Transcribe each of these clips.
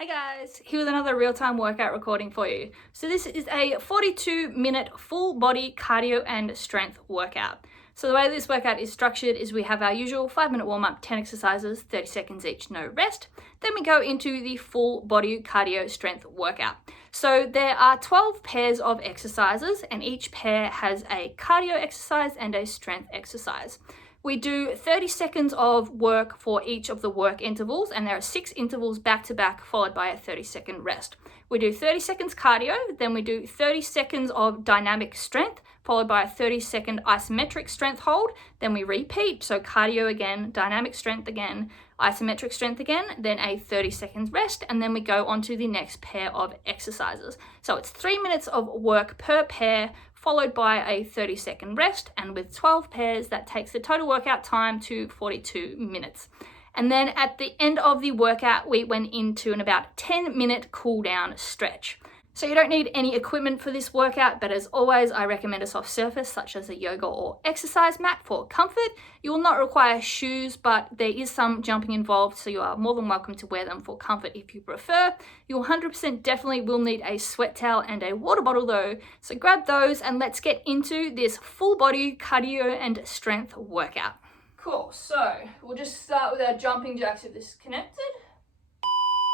Hey guys, here with another real-time workout recording for you. So this is a 42-minute full body cardio and strength workout. So the way this workout is structured is we have our usual 5-minute warm-up, 10 exercises, 30 seconds each, no rest. Then we go into the full body cardio strength workout. So there are 12 pairs of exercises and each pair has a cardio exercise and a strength exercise. We do 30 seconds of work for each of the work intervals, and there are 6 intervals back to back followed by a 30-second rest. We do 30 seconds cardio, then we do 30 seconds of dynamic strength followed by a 30-second isometric strength hold. Then we repeat, so cardio again, dynamic strength again, isometric strength again, then a 30 seconds rest, and then we go on to the next pair of exercises. So it's 3 minutes of work per pair followed by a 30-second rest, and with 12 pairs that takes the total workout time to 42 minutes. And then at the end of the workout we went into an about 10-minute cool down stretch. So you don't need any equipment for this workout, but as always I recommend a soft surface such as a yoga or exercise mat for comfort. You will not require shoes, but there is some jumping involved, so you are more than welcome to wear them for comfort if you prefer. You'll 100% definitely will need a sweat towel and a water bottle though, so grab those and let's get into this full body cardio and strength workout. Cool, so we'll just start with our jumping jacks if this is connected.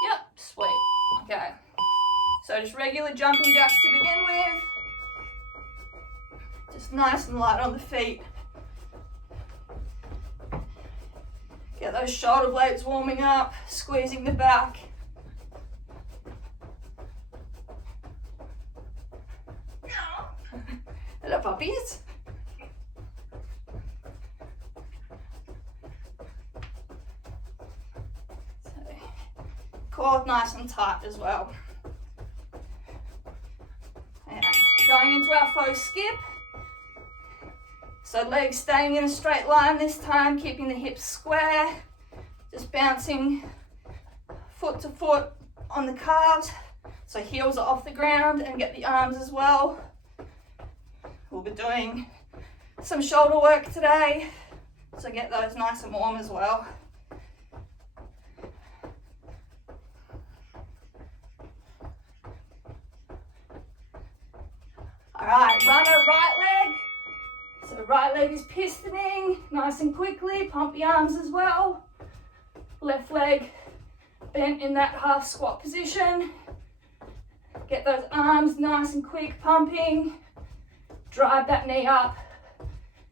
Yep, sweet, okay. So just regular jumping jacks to begin with. Just nice and light on the feet. Get those shoulder blades warming up, squeezing the back. Hello puppies. So, core nice and tight as well. Going into our faux skip. So legs staying in a straight line this time, keeping the hips square. Just bouncing foot to foot on the calves. So heels are off the ground and get the arms as well. We'll be doing some shoulder work today. So get those nice and warm as well. Alright, runner right leg. So right leg is pistoning nice and quickly, pump the arms as well. Left leg bent in that half squat position. Get those arms nice and quick pumping. Drive that knee up.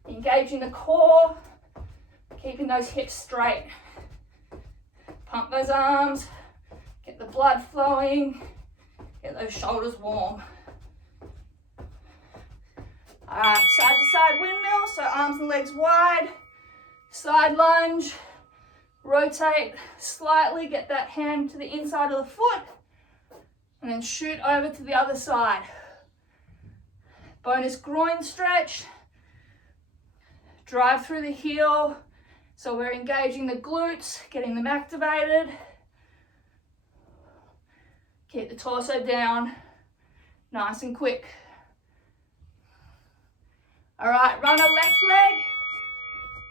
Engaging the core, keeping those hips straight. Pump those arms, get the blood flowing, get those shoulders warm. Alright, side to side windmill, so arms and legs wide, side lunge, rotate slightly, get that hand to the inside of the foot, and then shoot over to the other side. Bonus groin stretch, drive through the heel, so we're engaging the glutes, getting them activated. Keep the torso down, nice and quick. All right, runner left leg.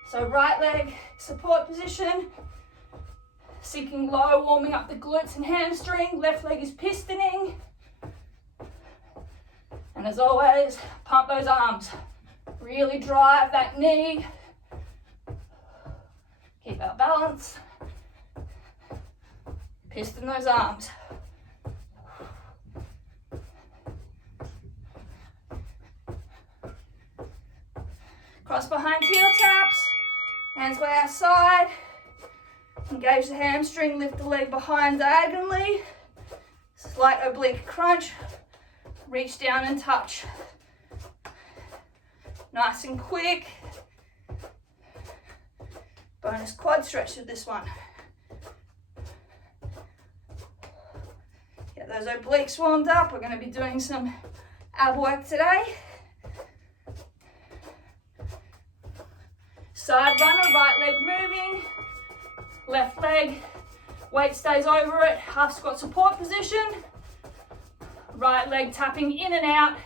So right leg support position, sinking low, warming up the glutes and hamstring. Left leg is pistoning. And as always, pump those arms. Really drive that knee. Keep our balance. Piston those arms. Cross behind heel taps, hands by our side. Engage the hamstring, lift the leg behind diagonally. Slight oblique crunch, reach down and touch. Nice and quick. Bonus quad stretch with this one. Get those obliques warmed up. We're going to be doing some ab work today. Side runner, right leg moving, left leg, weight stays over it, half squat support position, right leg tapping in and out,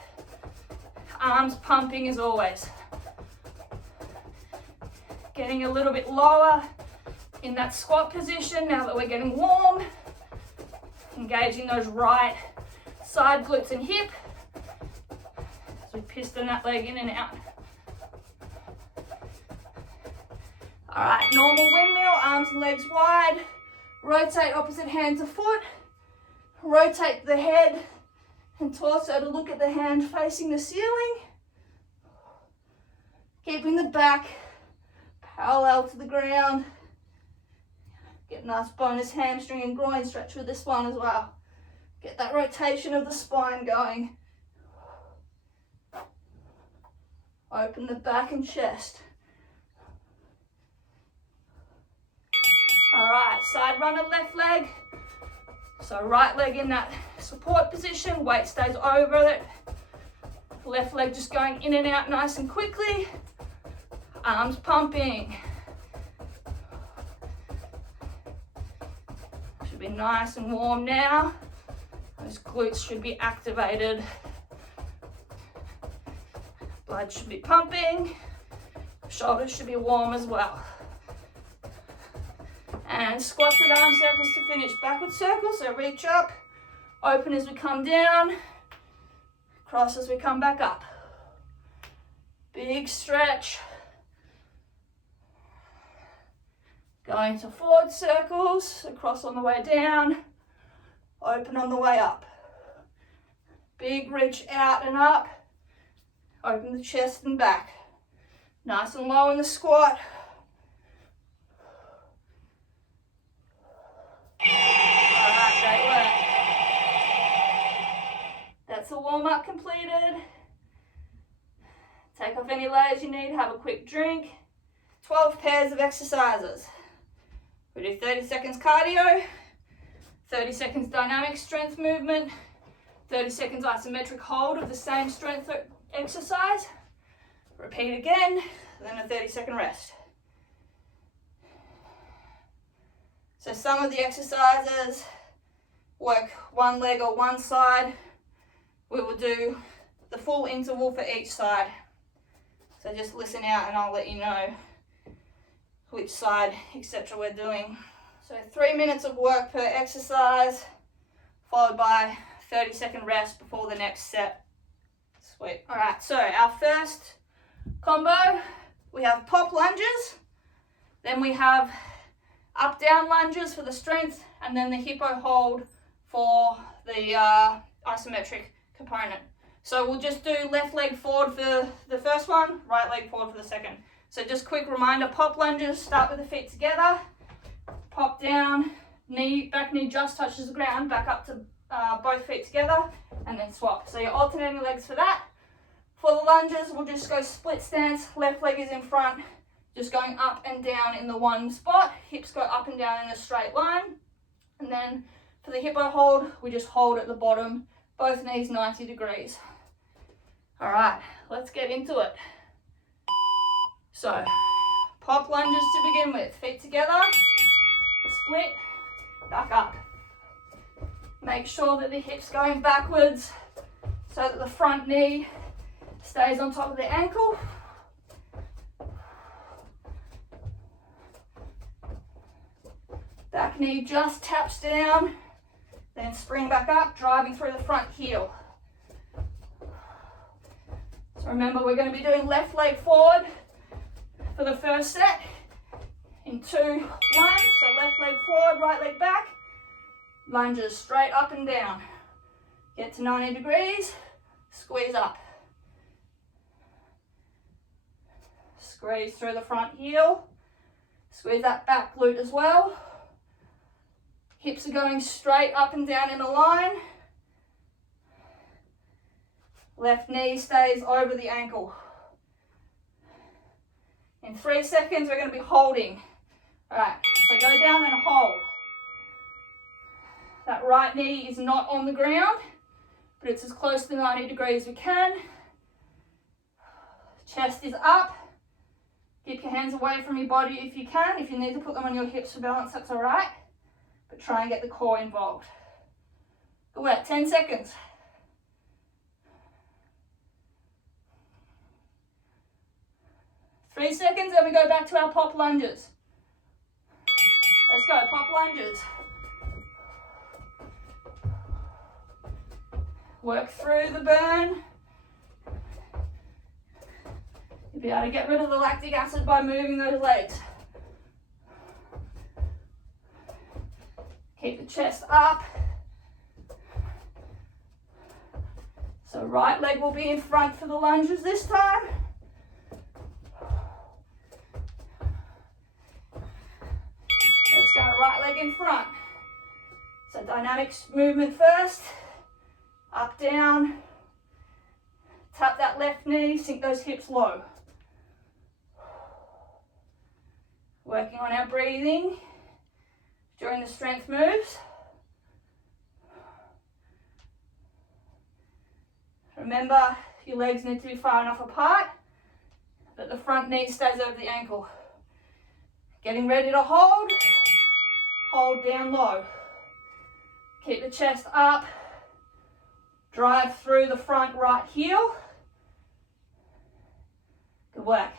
arms pumping as always. Getting a little bit lower in that squat position now that we're getting warm. Engaging those right side glutes and hip as we piston that leg in and out. All right, normal windmill, arms and legs wide. Rotate opposite hand to foot. Rotate the head and torso to look at the hand facing the ceiling. Keeping the back parallel to the ground. Get a nice bonus hamstring and groin stretch with this one as well. Get that rotation of the spine going. Open the back and chest. All right, side runner, left leg. So right leg in that support position, weight stays over it. Left leg just going in and out nice and quickly. Arms pumping. Should be nice and warm now. Those glutes should be activated. Blood should be pumping. Shoulders should be warm as well. And squat with arm circles to finish. Backward circle, so reach up. Open as we come down. Cross as we come back up. Big stretch. Going to forward circles, so cross on the way down. Open on the way up. Big reach out and up. Open the chest and back. Nice and low in the squat. Alright, great work. That's the warm-up completed. Take off any layers you need, have a quick drink. 12 pairs of exercises. We do 30 seconds cardio, 30 seconds dynamic strength movement, 30 seconds isometric hold of the same strength exercise. Repeat again, then a 30-second rest. So some of the exercises work one leg or one side. We will do the full interval for each side. So just listen out and I'll let you know which side, etc. we're doing. So 3 minutes of work per exercise, followed by 30-second rest before the next set. Sweet. All right, so our first combo, we have pop lunges, then we have up-down lunges for the strength, and then the hippo hold for the isometric component. So we'll just do left leg forward for the first one, right leg forward for the second. So just quick reminder, pop lunges, start with the feet together, pop down, back knee just touches the ground, back up to both feet together, and then swap. So you're alternating legs for that. For the lunges, we'll just go split stance, left leg is in front, just going up and down in the one spot, hips go up and down in a straight line. And then for the hippo hold, we just hold at the bottom, both knees 90 degrees. All right, let's get into it. So, pop lunges to begin with. Feet together, split, back up. Make sure that the hips going backwards so that the front knee stays on top of the ankle. Back knee just taps down, then spring back up, driving through the front heel. So remember, we're going to be doing left leg forward for the first set in 2, 1. So left leg forward, right leg back. Lunges straight up and down. Get to 90 degrees, squeeze up. Squeeze through the front heel. Squeeze that back glute as well. Hips are going straight up and down in a line. Left knee stays over the ankle. In 3 seconds, we're going to be holding. All right, so go down and hold. That right knee is not on the ground, but it's as close to 90 degrees as we can. Chest is up. Keep your hands away from your body if you can. If you need to put them on your hips for balance, that's all right. But try and get the core involved. Good work, 10 seconds. Three seconds, then we go back to our pop lunges. Let's go, pop lunges. Work through the burn. You'll be able to get rid of the lactic acid by moving those legs. Keep the chest up. So right leg will be in front for the lunges this time. Let's go, right leg in front. So dynamic movement first. Up, down. Tap that left knee, sink those hips low. Working on our breathing during the strength moves. Remember, your legs need to be far enough apart that the front knee stays over the ankle. Getting ready to hold. Hold down low. Keep the chest up. Drive through the front right heel. Good work.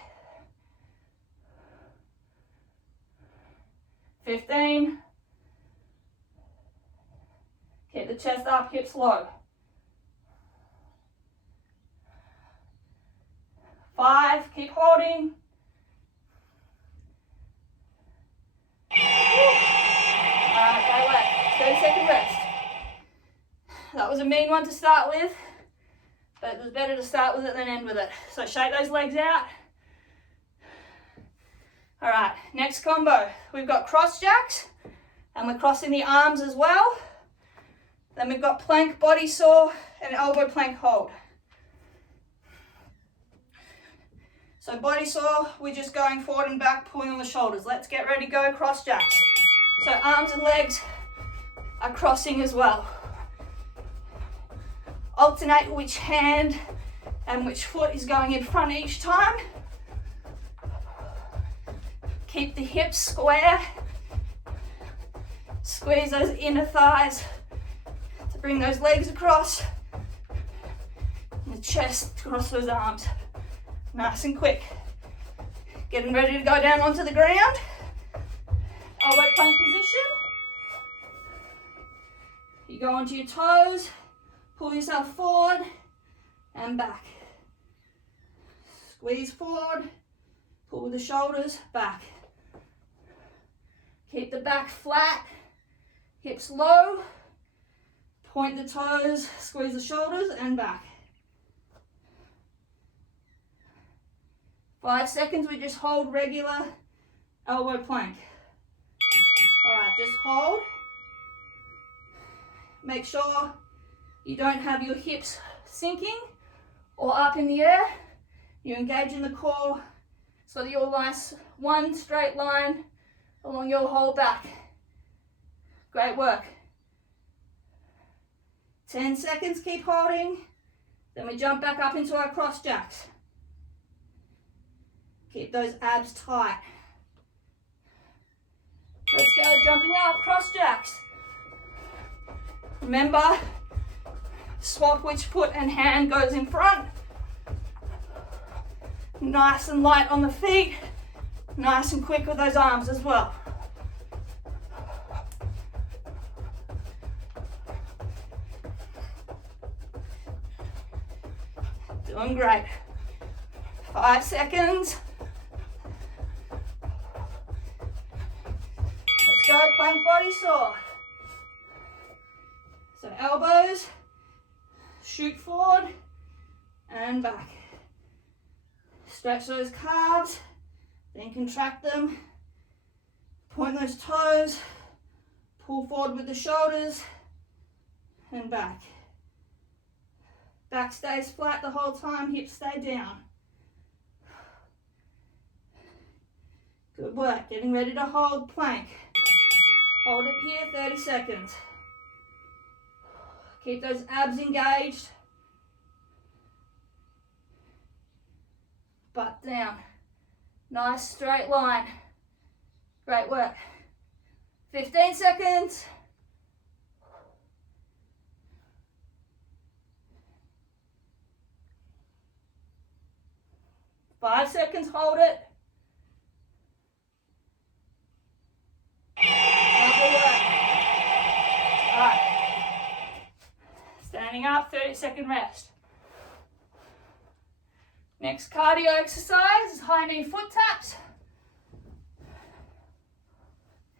15. Keep the chest up, hips low. 5, keep holding. Alright, great work. 30-second rest. That was a mean one to start with, but it was better to start with it than end with it. So shake those legs out. Alright, next combo. We've got cross jacks, and we're crossing the arms as well. Then we've got plank body saw and elbow plank hold. So body saw, we're just going forward and back, pulling on the shoulders. Let's get ready to go cross jacks. So arms and legs are crossing as well. Alternate which hand and which foot is going in front each time. Keep the hips square. Squeeze those inner thighs to bring those legs across. And the chest across those arms. Nice and quick. Getting ready to go down onto the ground. Elbow plank position. You go onto your toes, pull yourself forward and back. Squeeze forward, pull with the shoulders, back. Keep the back flat, hips low, point the toes, squeeze the shoulders and back. 5 seconds, we just hold regular elbow plank. Alright, just hold. Make sure you don't have your hips sinking or up in the air. You engage in the core so that you'll nice one straight line along your whole back. Great work. 10 seconds, keep holding. Then we jump back up into our cross jacks. Keep those abs tight. Let's go, jumping up, cross jacks. Remember, swap which foot and hand goes in front. Nice and light on the feet. Nice and quick with those arms as well. Doing great. 5 seconds. Let's go, plank body saw. So elbows, shoot forward and back. Stretch those calves, then contract them. Point those toes, pull forward with the shoulders and back. Back stays flat the whole time, hips stay down. Good work, getting ready to hold plank. Hold it here, 30 seconds. Keep those abs engaged. Butt down. Nice straight line. Great work. 15 seconds. Five seconds, hold it. Lovely work. Alright. Standing Standing up, 30-second rest. Next cardio exercise is high knee foot taps.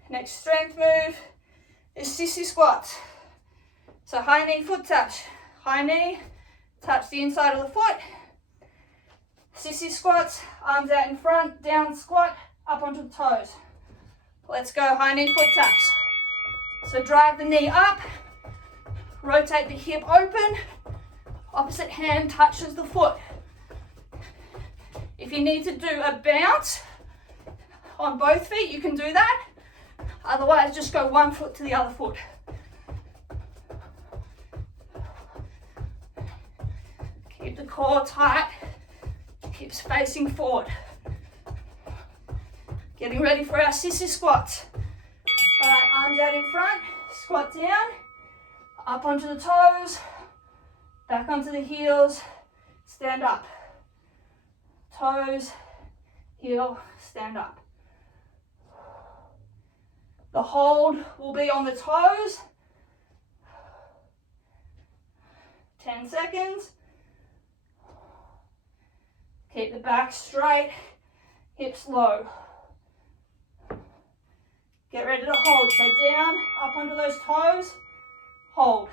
Next strength move is sissy squats. So high knee foot taps. High knee, touch the inside of the foot. Sissy squats, arms out in front, down squat, up onto the toes. Let's go, high knee foot taps. So drive the knee up, rotate the hip open, opposite hand touches the foot. If you need to do a bounce on both feet, you can do that. Otherwise, just go one foot to the other foot. Keep the core tight, hips facing forward. Getting ready for our sissy squats. All right, arms out in front, squat down, up onto the toes, back onto the heels, stand up. Toes, heel, stand up. The hold will be on the toes. 10 seconds. Keep the back straight, hips low. Get ready to hold. So down, up onto those toes, hold.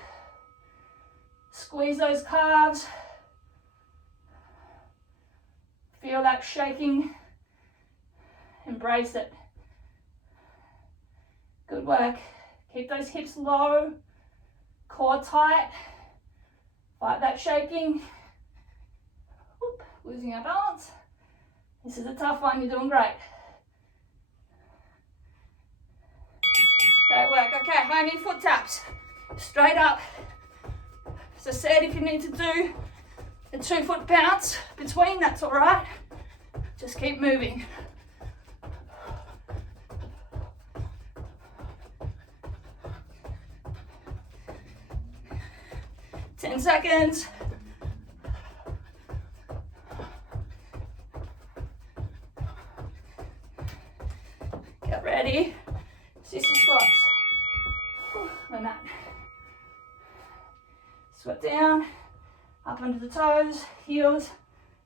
Squeeze those calves. Feel that shaking. Embrace it. Good work. Keep those hips low, core tight. Fight that shaking. Oop, losing our balance. This is a tough one, you're doing great. Great work. Okay, high knee foot taps. Straight up. As I said, if you need to do a 2-foot bounce between, that's all right. Just keep moving. Ten seconds. Get ready. Sissy squats. Like that. Squat down, up onto the toes, heels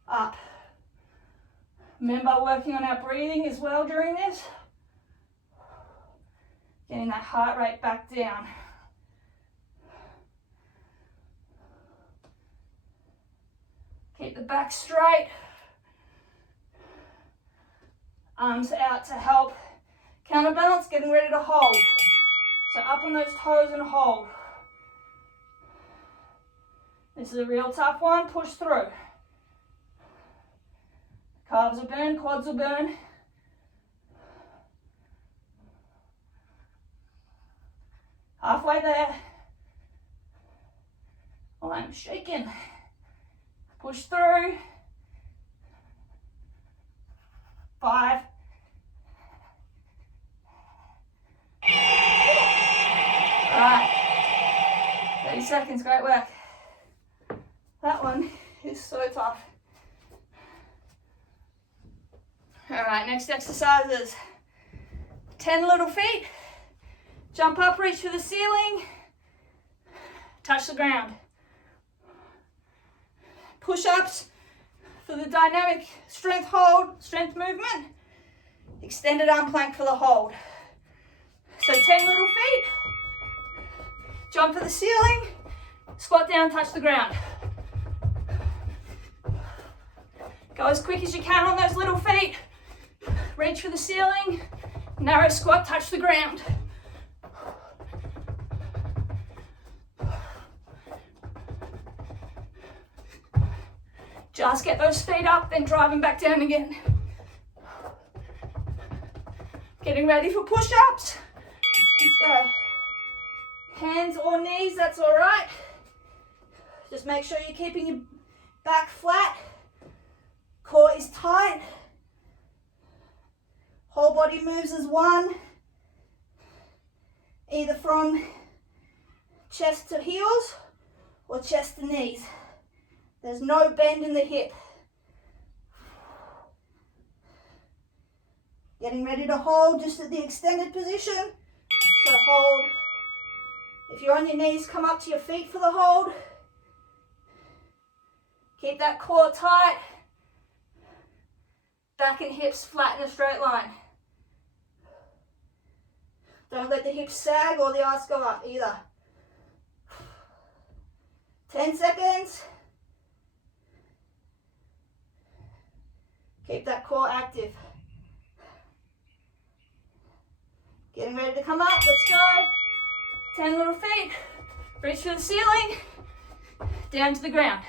up. Remember, working on our breathing as well during this. Getting that heart rate back down. Keep the back straight. Arms out to help counterbalance, getting ready to hold. So up on those toes and hold. This is a real tough one, push through. Calves will burn, quads will burn. Halfway there. Oh, I'm shaking. Push through. 5. All right. 30 seconds, great work. That one is so tough. All right, next exercise is 10 little feet. Jump up, reach for the ceiling. Touch the ground. Push-ups for the dynamic strength hold, strength movement. Extended arm plank for the hold. So 10 little feet. Jump for the ceiling. Squat down, touch the ground. Go as quick as you can on those little feet. Reach for the ceiling. Narrow squat, touch the ground. Just get those feet up, then drive them back down again. Getting ready for push-ups. Let's go. Hands or knees, that's all right. Just make sure you're keeping your back flat. Core is tight. Whole body moves as one. Either from chest to heels or chest to knees. There's no bend in the hip. Getting ready to hold just at the extended position. So hold. If you're on your knees, come up to your feet for the hold. Keep that core tight. Back and hips flat in a straight line. Don't let the hips sag or the arse go up either. 10 seconds. Keep that core active. Getting ready to come up, let's go. 10 little feet, reach for the ceiling, down to the ground.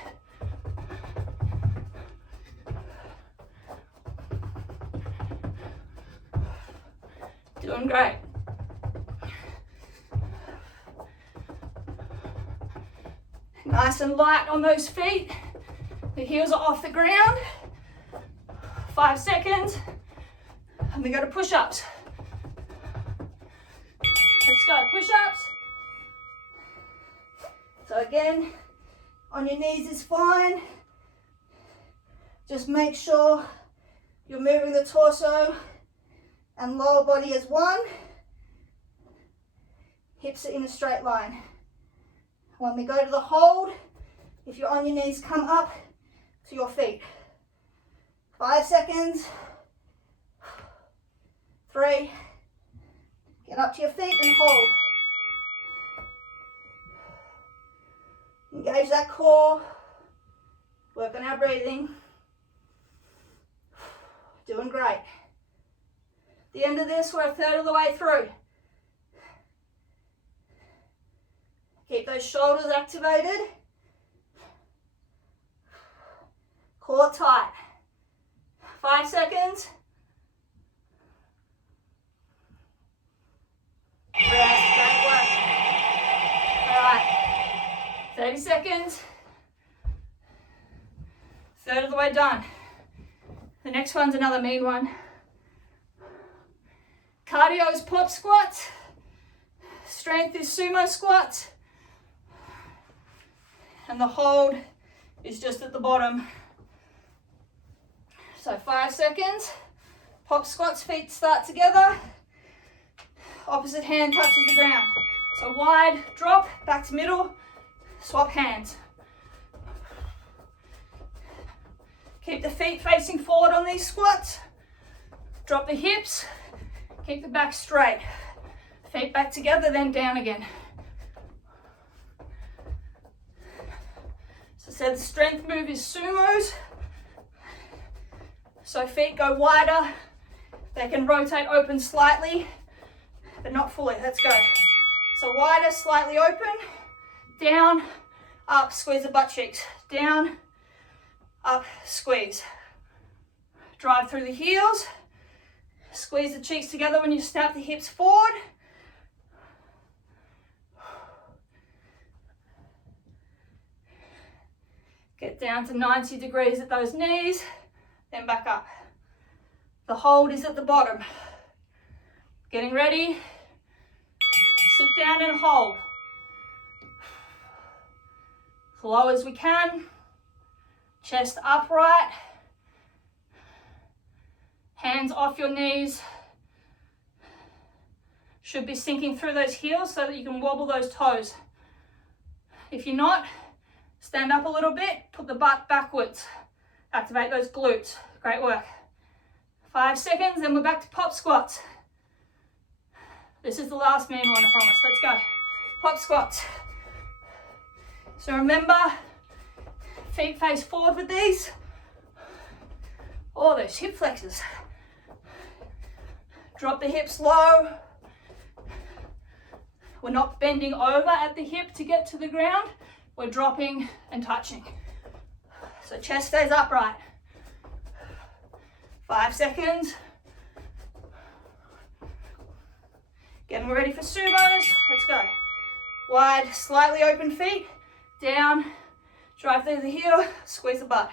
Doing great. Nice and light on those feet. The heels are off the ground. 5 seconds. And we go to push-ups. Let's go, push-ups. So again, on your knees is fine. Just make sure you're moving the torso and lower body as one. Hips are in a straight line. When we go to the hold, if you're on your knees, come up to your feet. 5 seconds. 3. Get up to your feet and hold. Engage that core. Work on our breathing. Doing great. At the end of this, we're a third of the way through. Keep those shoulders activated. Core tight. 5 seconds. Rest, great work. All right, 30 seconds. Third of the way done. The next one's another mean one. Cardio is pop squats. Strength is sumo squats. And the hold is just at the bottom. So 5 seconds. Pop squats, feet start together. Opposite hand touches the ground. So wide drop, back to middle, swap hands. Keep the feet facing forward on these squats. Drop the hips, keep the back straight. Feet back together, then down again. So the strength move is sumos. So feet go wider. They can rotate open slightly, but not fully. Let's go. So wider, slightly open, down, up, squeeze the butt cheeks. Down, up, squeeze. Drive through the heels. Squeeze the cheeks together when you snap the hips forward. Get down to 90 degrees at those knees, then back up. The hold is at the bottom. Getting ready. Sit down and hold. As low as we can. Chest upright. Hands off your knees. Should be sinking through those heels so that you can wobble those toes. If you're not, stand up a little bit, put the butt backwards. Activate those glutes. Great work. 5 seconds, then we're back to pop squats. This is the last mean one, I promise. Let's go. Pop squats. So remember, feet face forward with these. Oh, those hip flexors. Drop the hips low. We're not bending over at the hip to get to the ground. We're dropping and touching. So chest stays upright. 5 seconds. Getting ready for sumos. Let's go. Wide, slightly open feet. Down. Drive through the heel. Squeeze the butt.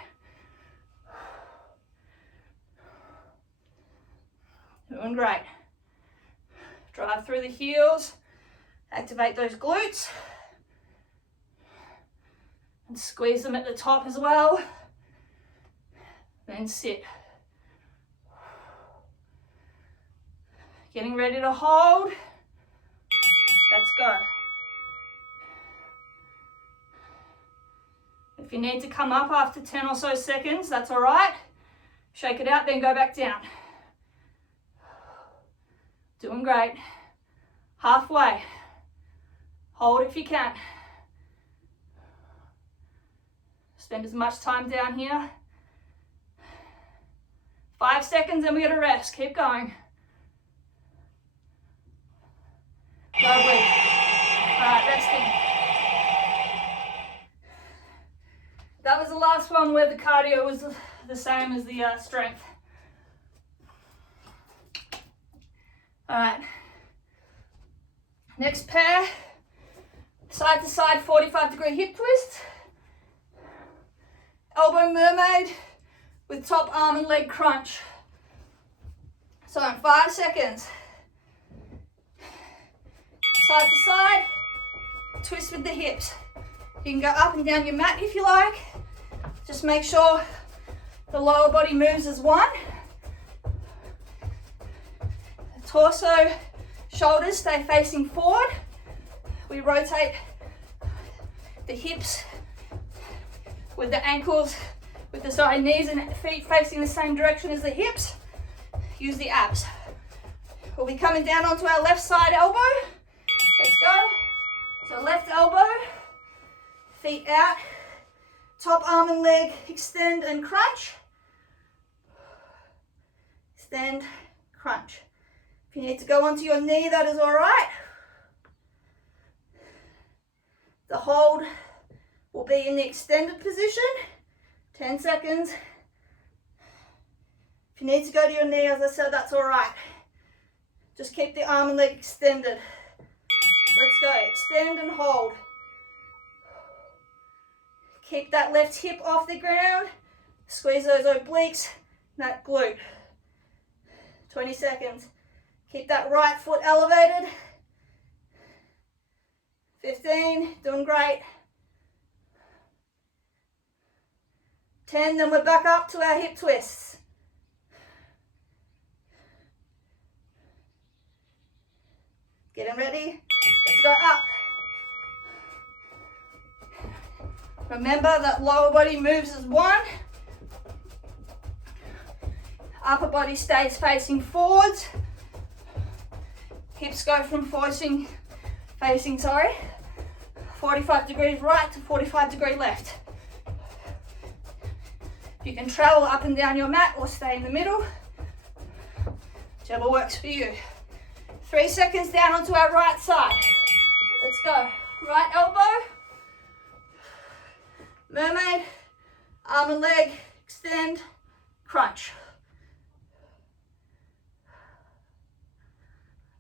Doing great. Drive through the heels. Activate those glutes. And squeeze them at the top as well. Then sit. Getting ready to hold. Let's go. If you need to come up after 10 or so seconds, that's all right. Shake it out, then go back down. Doing great. Halfway. Hold if you can. Spend as much time down here. 5 seconds and we're going to rest. Keep going. Lovely. All right, resting. That was the last one where the cardio was the same as the strength. All right. Next pair. Side to side 45-degree hip twist. Elbow mermaid with top arm and leg crunch. So in 5 seconds. Side to side, twist with the hips. You can go up and down your mat if you like. Just make sure the lower body moves as one. The torso, shoulders stay facing forward. We rotate the hips with the ankles, with the knees and feet facing the same direction as the hips. Use the abs. We'll be coming down onto our left side elbow. Let's go. So left elbow, feet out, top arm and leg, extend and crunch. Extend, crunch. If you need to go onto your knee, that is all right. The hold will be in the extended position. 10 seconds. If you need to go to your knee, as I said, that's all right. Just keep the arm and leg extended. Let's go. Extend and hold. Keep that left hip off the ground. Squeeze those obliques, that glute. 20 seconds. Keep that right foot elevated. 15, doing great. 10, then we're back up to our hip twists. Getting ready. Let's go up. Remember that lower body moves as one. Upper body stays facing forwards. Hips go from facing 45 degrees right to 45 degree left. You can travel up and down your mat or stay in the middle, whichever works for you. 3 seconds down onto our right side. Let's go. Right elbow, mermaid, arm and leg, extend, crunch.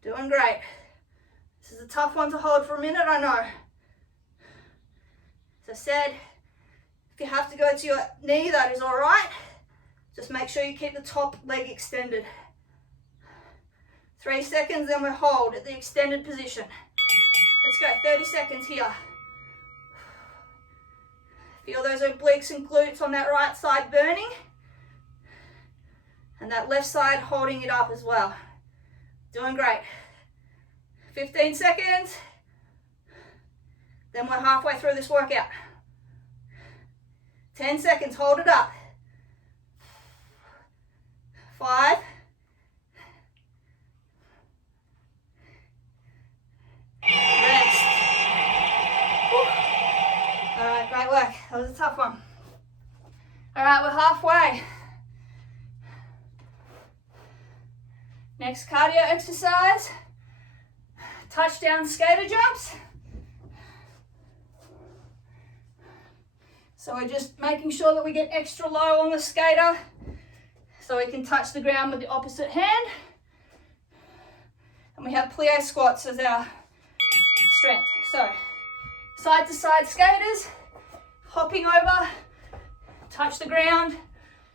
Doing great. This is a tough one to hold for a minute, I know. As I said, if you have to go to your knee, that is all right. Just make sure you keep the top leg extended. 3 seconds, then we hold at the extended position. Let's go, 30 seconds here. Feel those obliques and glutes on that right side burning. And that left side holding it up as well. Doing great. 15 seconds. Then we're halfway through this workout. 10 seconds, hold it up. 5. Rest. All right, great work. That was a tough one. All right, we're halfway. Next cardio exercise, touchdown skater jumps. So we're just making sure that we get extra low on the skater so we can touch the ground with the opposite hand. And we have plie squats as our strength. So side to side skaters, hopping over, touch the ground,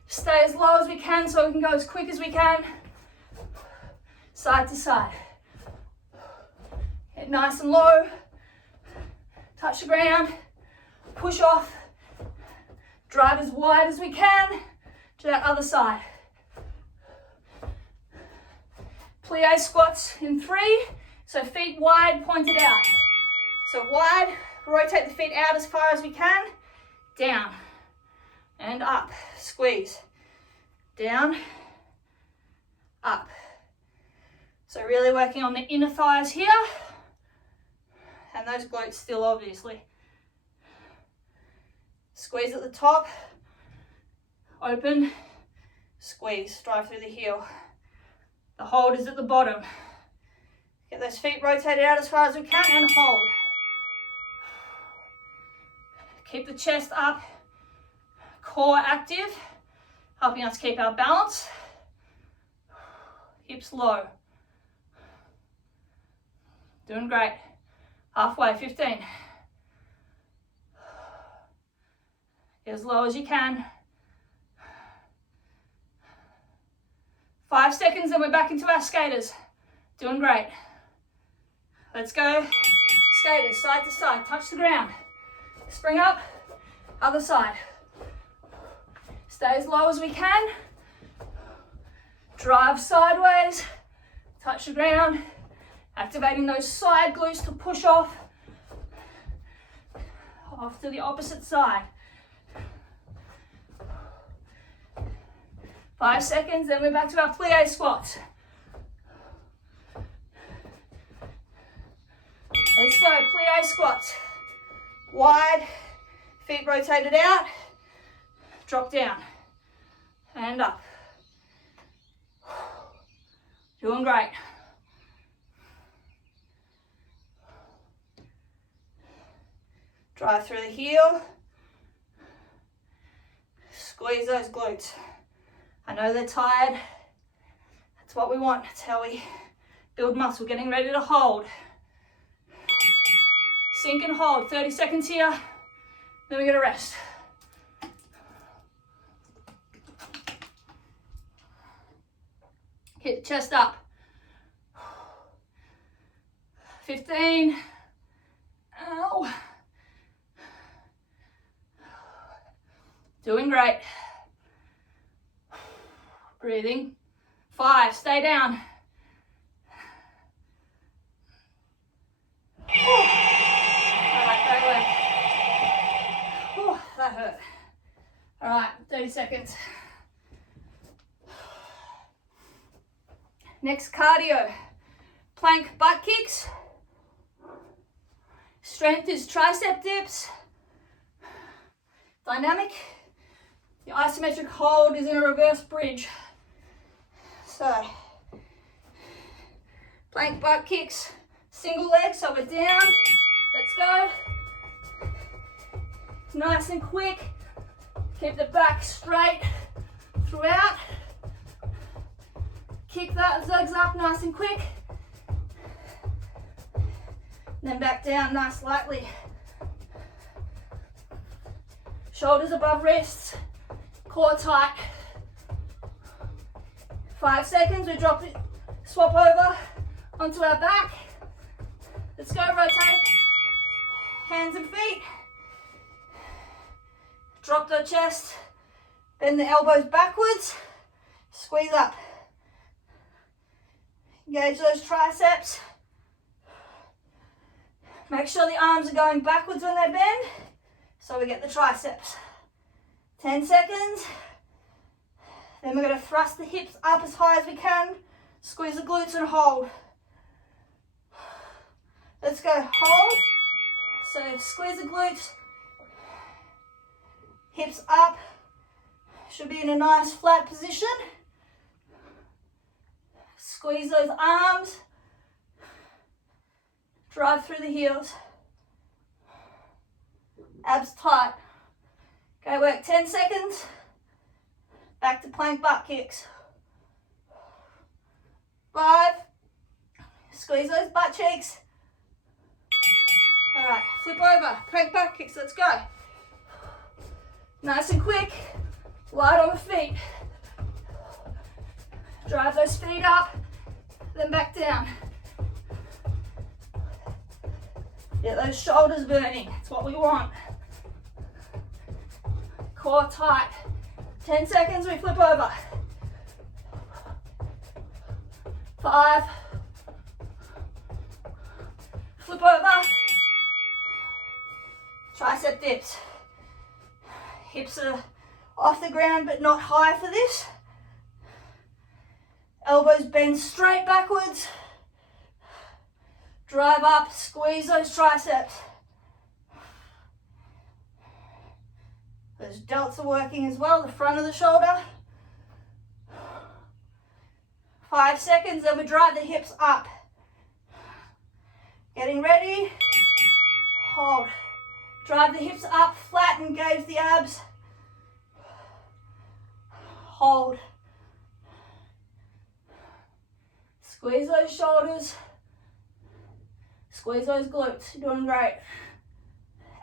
stay as low as we can so we can go as quick as we can. Side to side. Get nice and low, touch the ground, push off, drive as wide as we can to that other side. Plie squats in 3, so feet wide, pointed out. So wide, rotate the feet out as far as we can, down, and up. Squeeze, down, up. So really working on the inner thighs here, and those glutes still, obviously. Squeeze at the top, open, squeeze, drive through the heel. The hold is at the bottom. Get those feet rotated out as far as we can and hold. Keep the chest up, core active, helping us keep our balance. Hips low. Doing great. Halfway, 15. Get as low as you can. 5 seconds, then we're back into our skaters. Doing great. Let's go. Skaters, side to side, touch the ground. Spring up, other side. Stay as low as we can. Drive sideways, touch the ground. Activating those side glutes to push off to the opposite side. 5 seconds, then we're back to our plie squats. Let's go, plie squats. Wide, feet rotated out, drop down, and up. Doing great. Drive through the heel. Squeeze those glutes. I know they're tired. That's what we want. That's how we build muscle. Getting ready to hold. Sink and hold. 30 seconds here. Then we're going to rest. Hit the chest up. 15. Ow. Doing great. Breathing. 5, stay down. All right, great work. That hurt. All right, 30 seconds. Next cardio. Plank butt kicks. Strength is tricep dips. Dynamic. The isometric hold is in a reverse bridge. So, plank butt kicks, single leg, so we're down. Let's go. Nice and quick. Keep the back straight throughout. Kick those legs up nice and quick. Then back down nice lightly. Shoulders above wrists. Core tight. 5 seconds, we drop it, swap over onto our back. Let's go, rotate. Hands and feet. Drop the chest. Bend the elbows backwards. Squeeze up. Engage those triceps. Make sure the arms are going backwards when they bend, so we get the triceps. 10 seconds. Then we're going to thrust the hips up as high as we can. Squeeze the glutes and hold. Let's go, hold. So squeeze the glutes. Hips up. Should be in a nice flat position. Squeeze those arms. Drive through the heels. Abs tight. Okay, work 10 seconds. Back to plank butt kicks. 5. Squeeze those butt cheeks. All right, flip over, plank butt kicks, let's go. Nice and quick, light on the feet. Drive those feet up, then back down. Get those shoulders burning, that's what we want. Core tight. 10 seconds, we flip over. 5. Flip over. Tricep dips. Hips are off the ground but not high for this. Elbows bend straight backwards. Drive up, squeeze those triceps. Those delts are working as well, the front of the shoulder. 5 seconds, then we drive the hips up. Getting ready. Hold. Drive the hips up, flat, engage the abs. Hold. Squeeze those shoulders. Squeeze those glutes. You're doing great.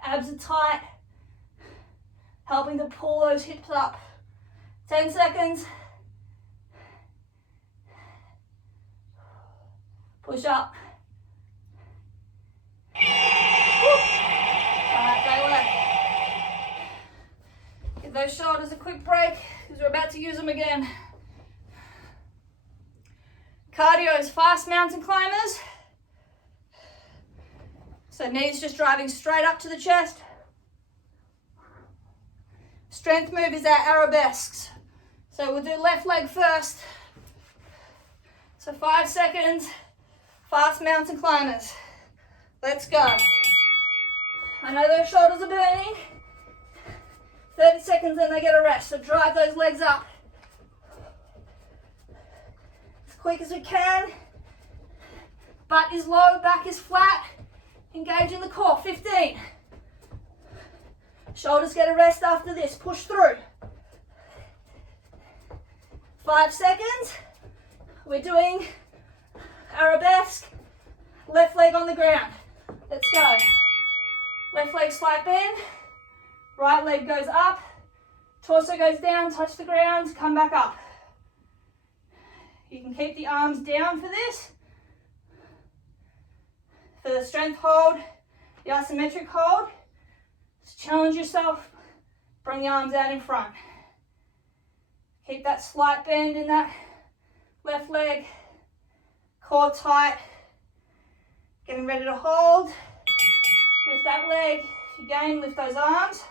Abs are tight. Helping to pull those hips up. 10 seconds. Push up. Alright, great work. Give those shoulders a quick break because we're about to use them again. Cardio is fast mountain climbers. So knees just driving straight up to the chest. Strength move is our arabesques. So we'll do left leg first. So 5 seconds, fast mountain climbers. Let's go. I know those shoulders are burning. 30 seconds, then they get a rest. So drive those legs up. As quick as we can. Butt is low, back is flat. Engage in the core. 15. Shoulders get a rest after this. Push through. 5 seconds. We're doing arabesque. Left leg on the ground. Let's go. Left leg slight bend. Right leg goes up. Torso goes down, touch the ground, come back up. You can keep the arms down for this. For the strength hold, the isometric hold, just challenge yourself, bring the arms out in front. Keep that slight bend in that left leg, core tight, getting ready to hold. Lift that leg, if you gain, lift those arms.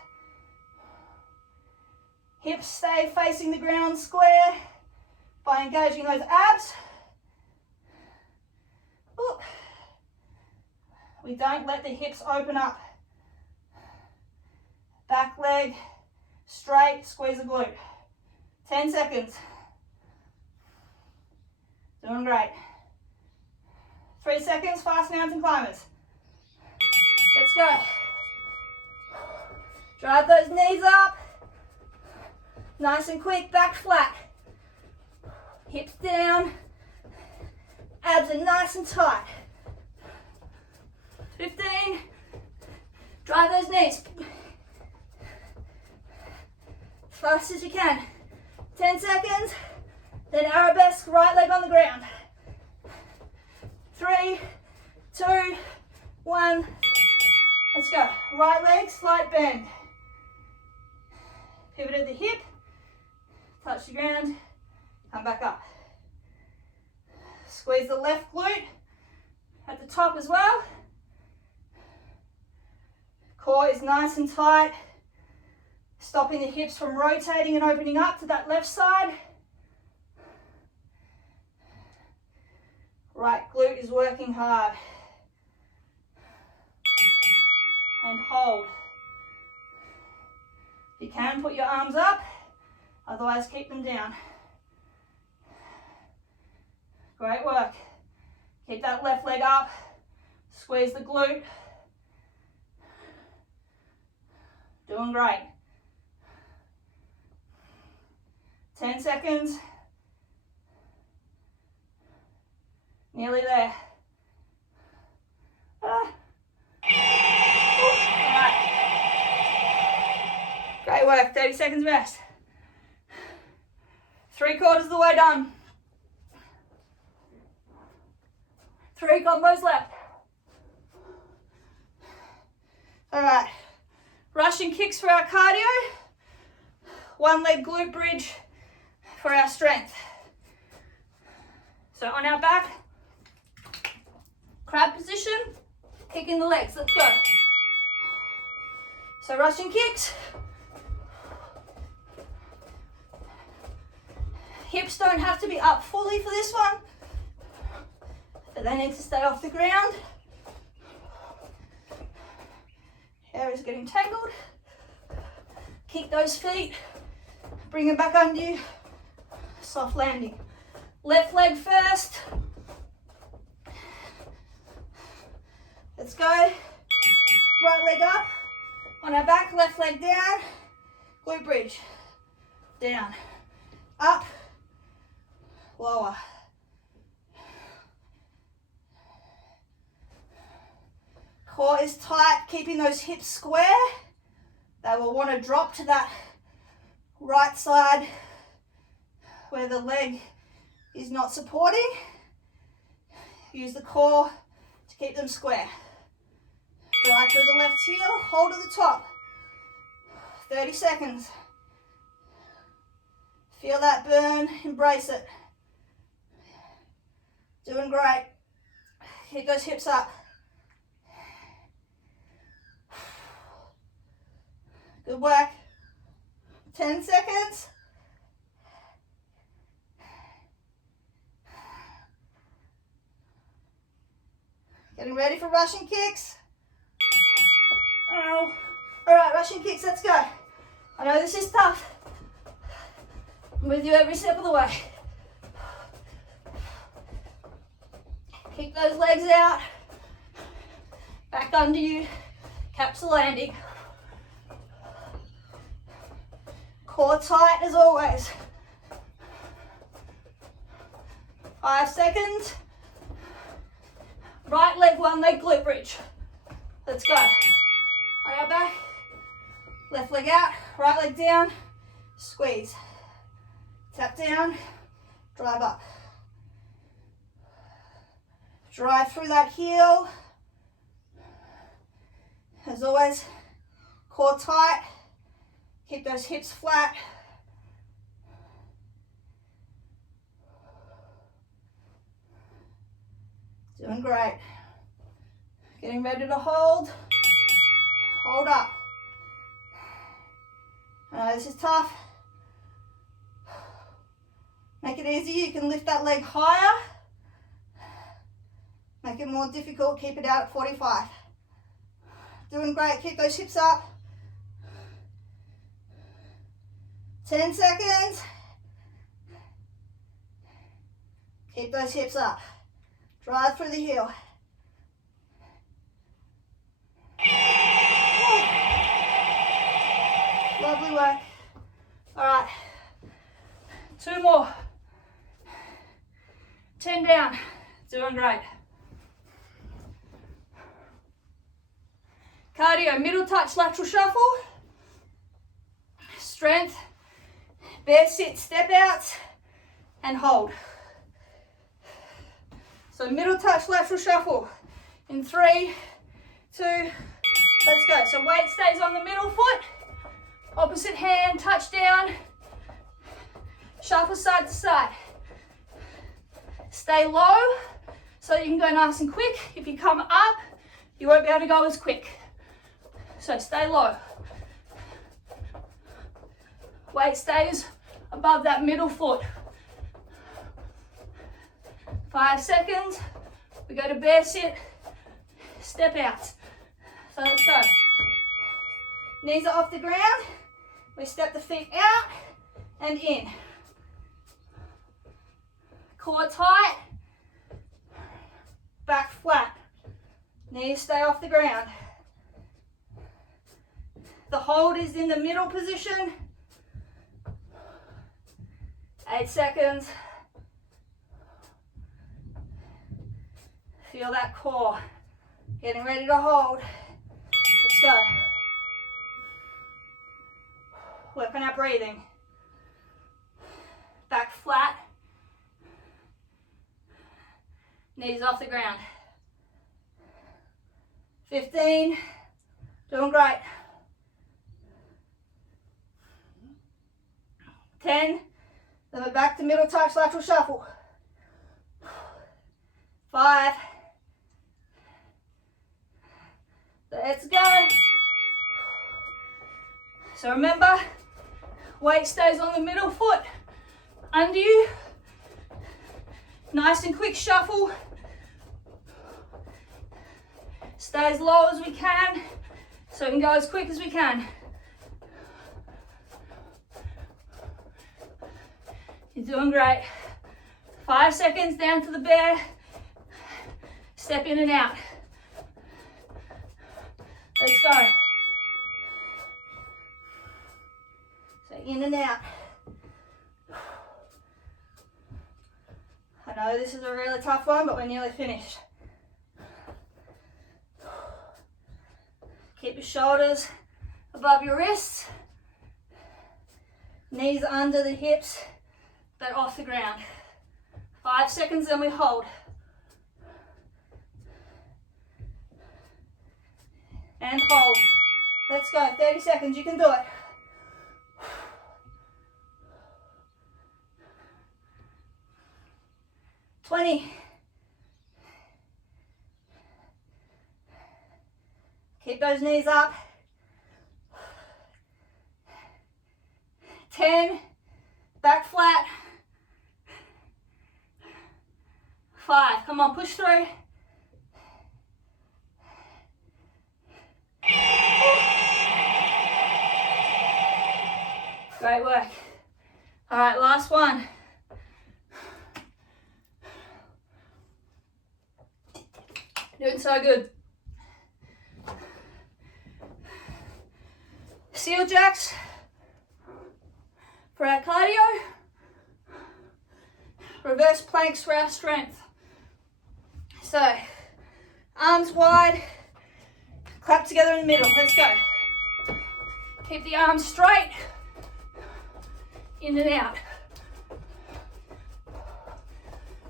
Hips stay facing the ground square by engaging those abs. Ooh. We don't let the hips open up. Back leg straight, squeeze the glute. 10 seconds. Doing great. 3 seconds, fast mountain climbers. Let's go. Drive those knees up. Nice and quick, back flat. Hips down. Abs are nice and tight. 15. Drive those knees. As fast as you can. 10 seconds. Then arabesque, right leg on the ground. 3, 2, 1. Let's go. Right leg, slight bend. Pivot at the hip. Touch the ground. Come back up. Squeeze the left glute at the top as well. Core is nice and tight. Stopping the hips from rotating and opening up to that left side. Right glute is working hard. And hold. If you can, put your arms up. Otherwise, keep them down. Great work. Keep that left leg up. Squeeze the glute. Doing great. 10 seconds. Nearly there. All right. Great work. 30 seconds rest. 3/4 of the way done. 3 combos left. All right. Russian kicks for our cardio. 1 leg glute bridge for our strength. So on our back, crab position, kicking the legs. Let's go. So Russian kicks. Hips don't have to be up fully for this one, but they need to stay off the ground. Hair is getting tangled. Kick those feet, bring them back under you. Soft landing. Left leg first. Let's go. Right leg up on our back, left leg down. Glute bridge. Down. Up. Lower. Core is tight, keeping those hips square. They will want to drop to that right side where the leg is not supporting. Use the core to keep them square. Drive through the left heel, hold at the top. 30 seconds. Feel that burn, embrace it. Doing great. Keep those hips up. Good work. 10 seconds. Getting ready for Russian kicks. Oh. All right, Russian kicks, let's go. I know this is tough. I'm with you every step of the way. Kick those legs out. Back under you. Capsule landing. Core tight as always. 5 seconds. Right leg, one leg glute bridge. Let's go. On our back. Left leg out, right leg down. Squeeze. Tap down, drive up. Drive through that heel. As always, core tight. Keep those hips flat. Doing great. Getting ready to hold. Hold up. I know this is tough. Make it easy. You can lift that leg higher. Make it more difficult. Keep it out at 45. Doing great. Keep those hips up. 10 seconds. Keep those hips up. Drive through the heel. Lovely work. All right. 2 more. 10 down. Doing great. Cardio, middle touch, lateral shuffle. Strength, bear sit, step outs, and hold. So middle touch, lateral shuffle. In 3, 2, let's go. So weight stays on the middle foot. Opposite hand, touch down. Shuffle side to side. Stay low so you can go nice and quick. If you come up, you won't be able to go as quick. So stay low. Weight stays above that middle foot. 5 seconds. We go to bear sit, step out. So let's go. Knees are off the ground. We step the feet out and in. Core tight. Back flat. Knees stay off the ground. The hold is in the middle position. 8 seconds. Feel that core. Getting ready to hold. Let's go. Work on our breathing. Back flat. Knees off the ground. 15. Doing great. 10. Then we're back to middle touch, lateral shuffle. 5. Let's go. So remember, weight stays on the middle foot. under you. Nice and quick shuffle. Stay as low as we can so we can go as quick as we can. You're doing great. 5 seconds down to the bear. Step in and out. Let's go. So in and out. I know this is a really tough one, but we're nearly finished. Keep your shoulders above your wrists. Knees under the hips, but off the ground. 5 seconds, then we hold. And hold. Let's go, 30 seconds, you can do it. Twenty. Keep those knees up. 10, back flat. 5, come on, push through. Great work. All right, last one. Doing so good. Seal jacks for our cardio. Reverse planks for our strength. So, arms wide, clap together in the middle. Let's go. Keep the arms straight, in and out.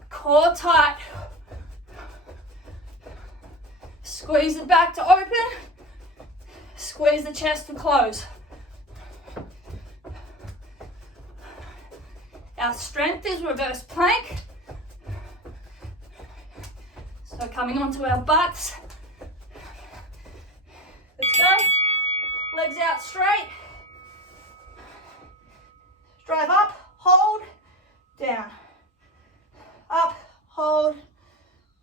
Core tight. Squeeze the back to open. Squeeze the chest to close. Our strength is reverse plank. So coming onto our butts. Let's go. Legs out straight. Drive up, hold, down. Up, hold,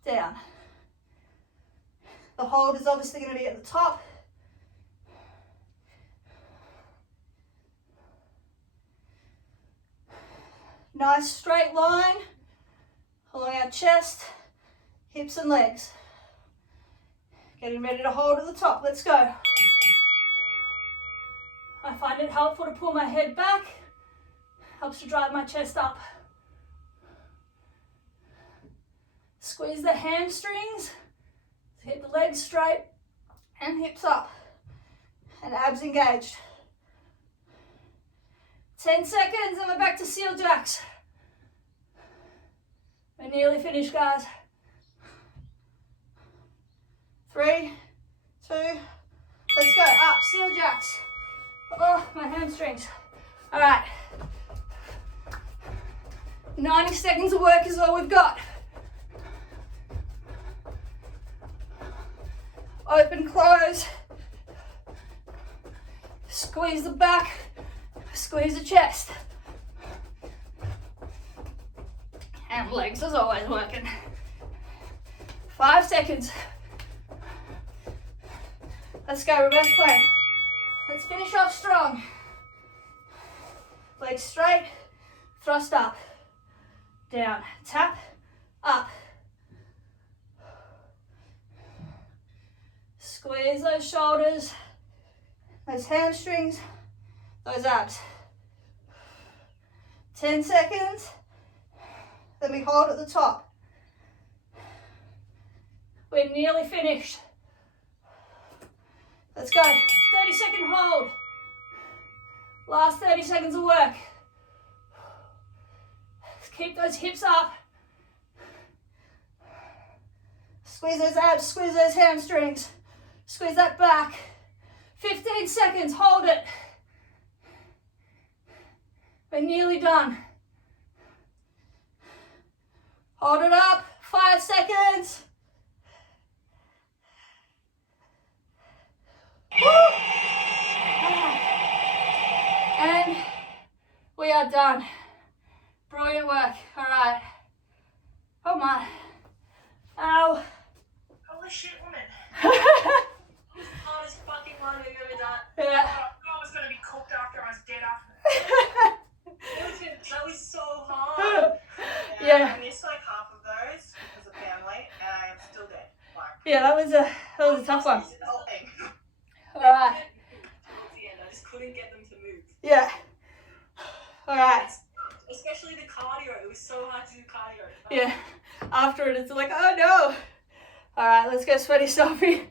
down. The hold is obviously going to be at the top. Nice straight line along our chest, hips and legs. Getting ready to hold at the top. Let's go. I find it helpful to pull my head back. Helps to drive my chest up. Squeeze the hamstrings. Keep the legs straight and hips up. And abs engaged. 10 seconds and we're back to seal jacks. We're nearly finished, guys. 3, 2, let's go. Up, seal jacks. Oh, my hamstrings. All right. 90 seconds of work is all we've got. Open, close. Squeeze the back. Squeeze the chest. And legs is always working. 5 seconds. Let's go, reverse plank. Let's finish off strong. Legs straight, thrust up, down, tap, up. Squeeze those shoulders, those hamstrings, those abs. 10 seconds, then we hold at the top. We're nearly finished. Let's go, 30-second hold. Last 30 seconds of work. Keep those hips up. Squeeze those abs, squeeze those hamstrings. Squeeze that back. 15 seconds, hold it. We're nearly done. Hold it up, 5 seconds. Woo! And we are done. Brilliant work. All right. Oh my. Ow. Holy shit, woman. That was the hardest fucking one we've ever done. Yeah. I was gonna be cooked after I was dead after. That was so hard. Yeah. I missed like half of those because of family, and I am still dead. Like, Yeah, that was a tough one. this is the whole thing. All right. Towards the end, I just couldn't get them to move. Yeah. All right. Especially the cardio. It was so hard to do cardio. Yeah. After it, it's like, oh no. All right, let's go sweaty Sophie.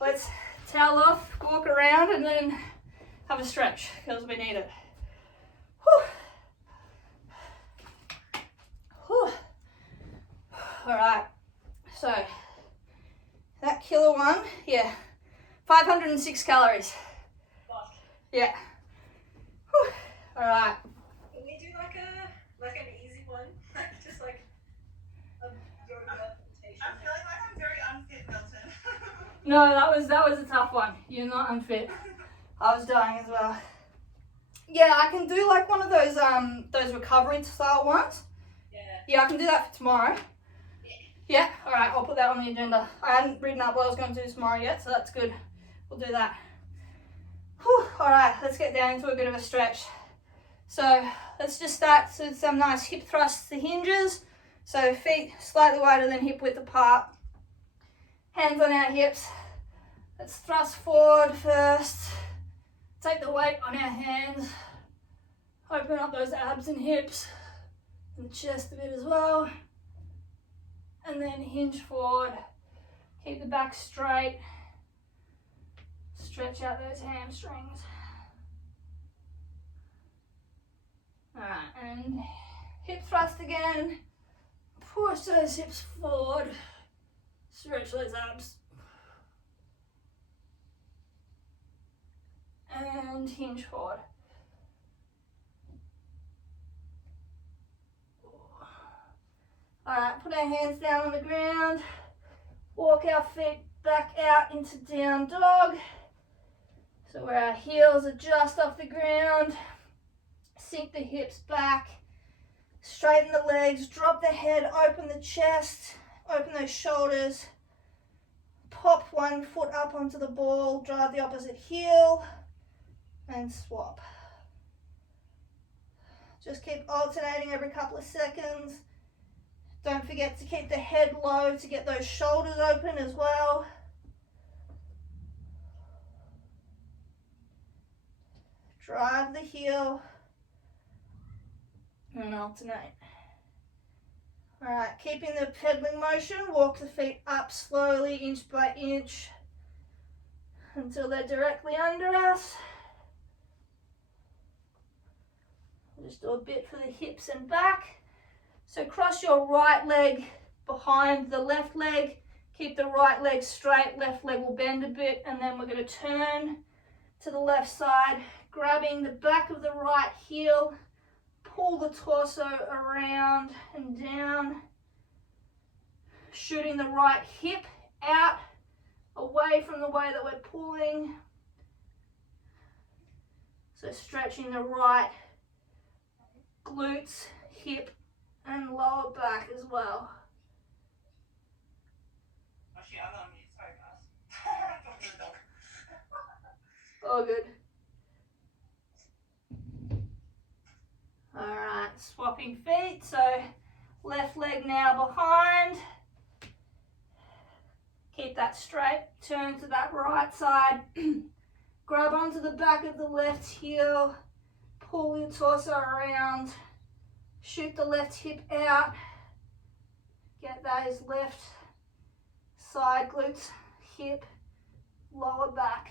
Let's towel off, walk around, and then have a stretch because we need it. Whew. Whew. All right. So that killer one, yeah, 506 calories. Fuck. Yeah. Whew. All right. Can we do like an easy one? Just like a yoga meditation. I'm feeling like I'm very unfit, Milton. No, that was a tough one. You're not unfit. I was dying as well. Yeah, I can do like one of those recovery style ones. Yeah, I can do that for tomorrow. Yeah, all right, I'll put that on the agenda. I hadn't written up what I was going to do tomorrow yet, so that's good. We'll do that. Whew, all right, let's get down into a bit of a stretch. So let's just start with some nice hip thrusts to hinges. So feet slightly wider than hip width apart. Hands on our hips. Let's thrust forward first. Take the weight on our hands. Open up those abs and hips and the chest a bit as well. And then hinge forward. Keep the back straight. Stretch out those hamstrings. Alright, and hip thrust again. Push those hips forward. Stretch those abs. And hinge forward. Alright, put our hands down on the ground. Walk our feet back out into down dog. So where our heels are just off the ground. Sink the hips back. Straighten the legs. Drop the head. Open the chest. Open those shoulders. Pop one foot up onto the ball. Drive the opposite heel. And swap. Just keep alternating every couple of seconds. Don't forget to keep the head low to get those shoulders open as well. Drive the heel and alternate. All right, keeping the pedaling motion, walk the feet up slowly, inch by inch, until they're directly under us. Just do a bit for the hips and back. So cross your right leg behind the left leg. Keep the right leg straight, left leg will bend a bit, and then we're going to turn to the left side, grabbing the back of the right heel, pull the torso around and down, shooting the right hip out, away from the way that we're pulling. So stretching the right glutes, hip, and lower back as well. Actually, I'm on mute. Sorry, guys. All good. All right, swapping feet. So left leg now behind. Keep that straight. Turn to that right side. Grab onto the back of the left heel. Pull your torso around. Shoot the left hip out. Get those left side glutes, hip, lower back.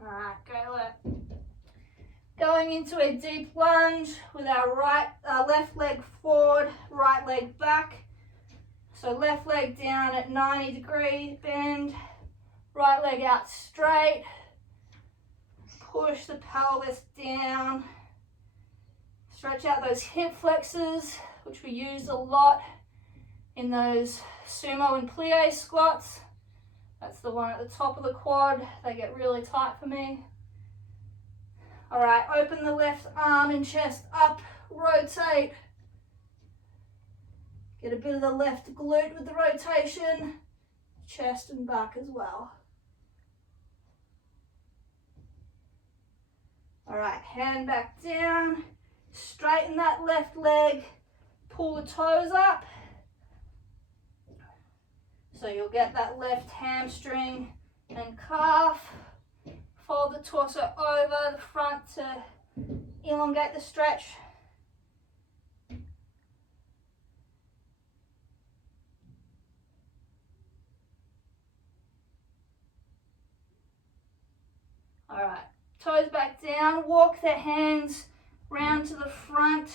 All right, go left. Going into a deep lunge with our left leg forward, right leg back. So left leg down at 90-degree bend, right leg out straight. Push the pelvis down. Stretch out those hip flexors, which we use a lot in those sumo and plie squats. That's the one at the top of the quad. They get really tight for me. All right, open the left arm and chest up, rotate. Get a bit of the left glute with the rotation, chest and back as well. All right, hand back down, straighten that left leg, pull the toes up. So you'll get that left hamstring and calf. Fold the torso over the front to elongate the stretch. All right, toes back down, walk the hands round to the front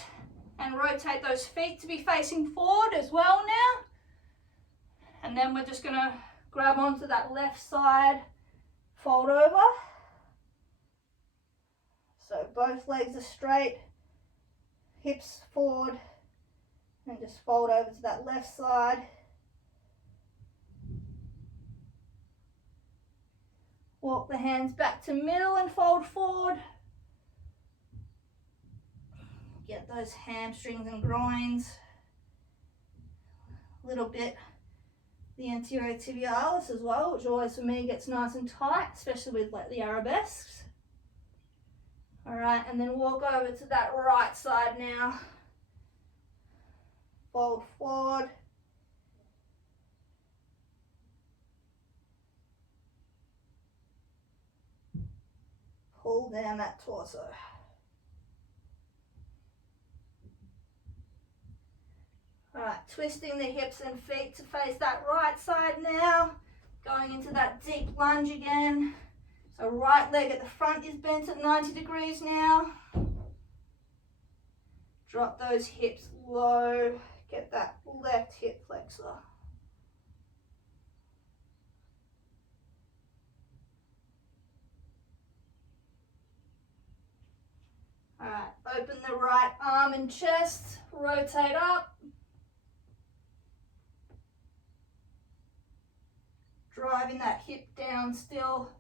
and rotate those feet to be facing forward as well now. And then we're just gonna grab onto that left side, fold over. So both legs are straight, hips forward, and just fold over to that left side. Walk the hands back to middle and fold forward. Get those hamstrings and groins. A little bit the anterior tibialis as well, which always for me gets nice and tight, especially with like the arabesques. All right, and then walk over to that right side now. Fold forward. Pull down that torso. All right, twisting the hips and feet to face that right side now. Going into that deep lunge again. So right leg at the front is bent at 90 degrees now. Drop those hips low. Get that left hip flexor. All right, open the right arm and chest. Rotate up. Driving that hip down still.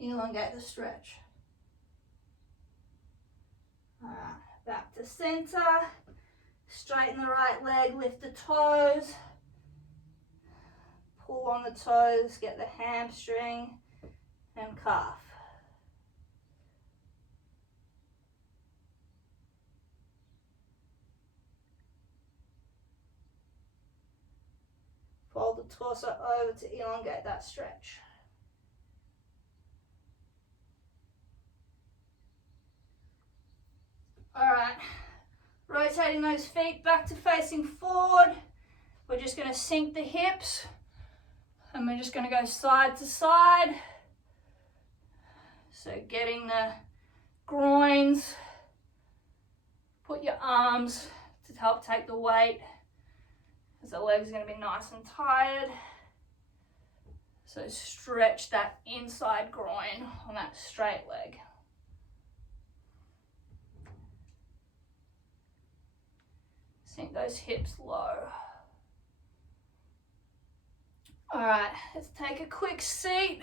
Elongate the stretch. All right, back to center. Straighten the right leg, lift the toes. Pull on the toes, get the hamstring and calf. Fold the torso over to elongate that stretch. All right, rotating those feet back to facing forward. We're just gonna sink the hips and we're just gonna go side to side. So getting the groins, put your arms to help take the weight because the legs are gonna be nice and tired. So stretch that inside groin on that straight leg. Sink those hips low. All right, let's take a quick seat.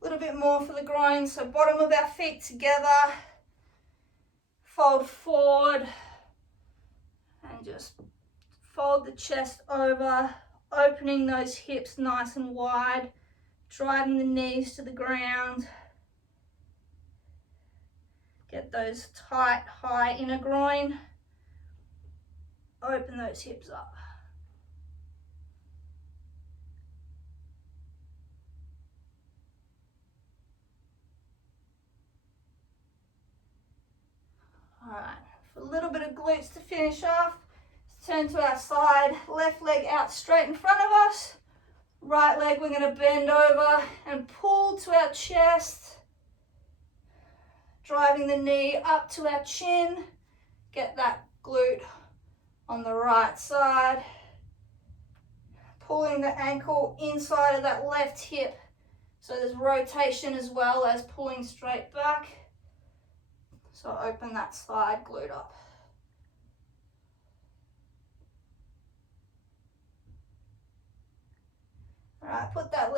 A little bit more for the groin. So bottom of our feet together. Fold forward. And just fold the chest over. Opening those hips nice and wide. Driving the knees to the ground. Get those tight, high inner groin. Open those hips up. All right, for a little bit of glutes to finish off, let's turn to our side. Left leg out straight in front of us. Right leg we're going to bend over and pull to our chest. Driving the knee up to our chin. Get that glute on the right side, pulling the ankle inside of that left hip. So there's rotation as well as pulling straight back. So open that side glute up. All right, put that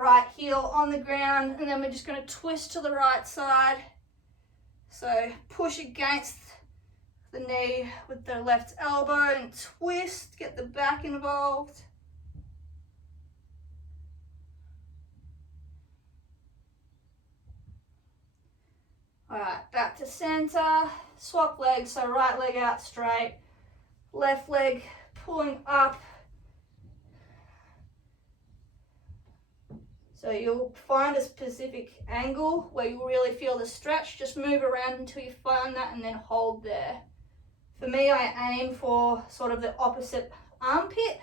right heel on the ground, and then we're just going to twist to the right side. So push against the knee with the left elbow and twist, get the back involved. All right, back to center, swap legs, so right leg out straight, left leg pulling up. So you'll find a specific angle where you really feel the stretch. Just move around until you find that and then hold there. For me, I aim for sort of the opposite armpit.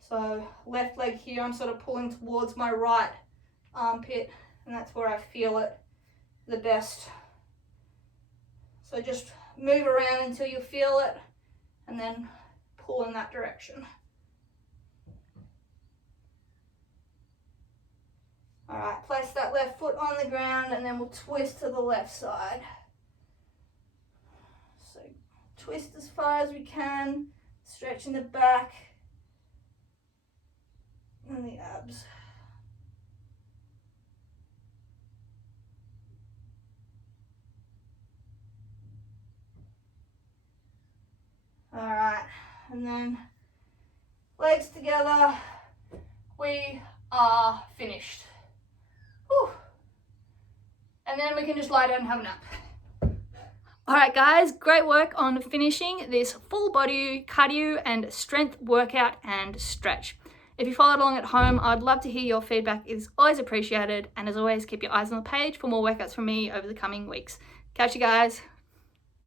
So left leg here, I'm sort of pulling towards my right armpit, and that's where I feel it the best. So just move around until you feel it and then pull in that direction. All right, place that left foot on the ground and then we'll twist to the left side. So twist as far as we can, stretching the back and the abs. All right, and then legs together, we are finished. Whew. And then we can just lie down and have a nap. All right, guys, great work on finishing this full body cardio and strength workout and stretch. If you followed along at home, I'd love to hear your feedback. It's always appreciated. And as always, keep your eyes on the page for more workouts from me over the coming weeks. Catch you guys.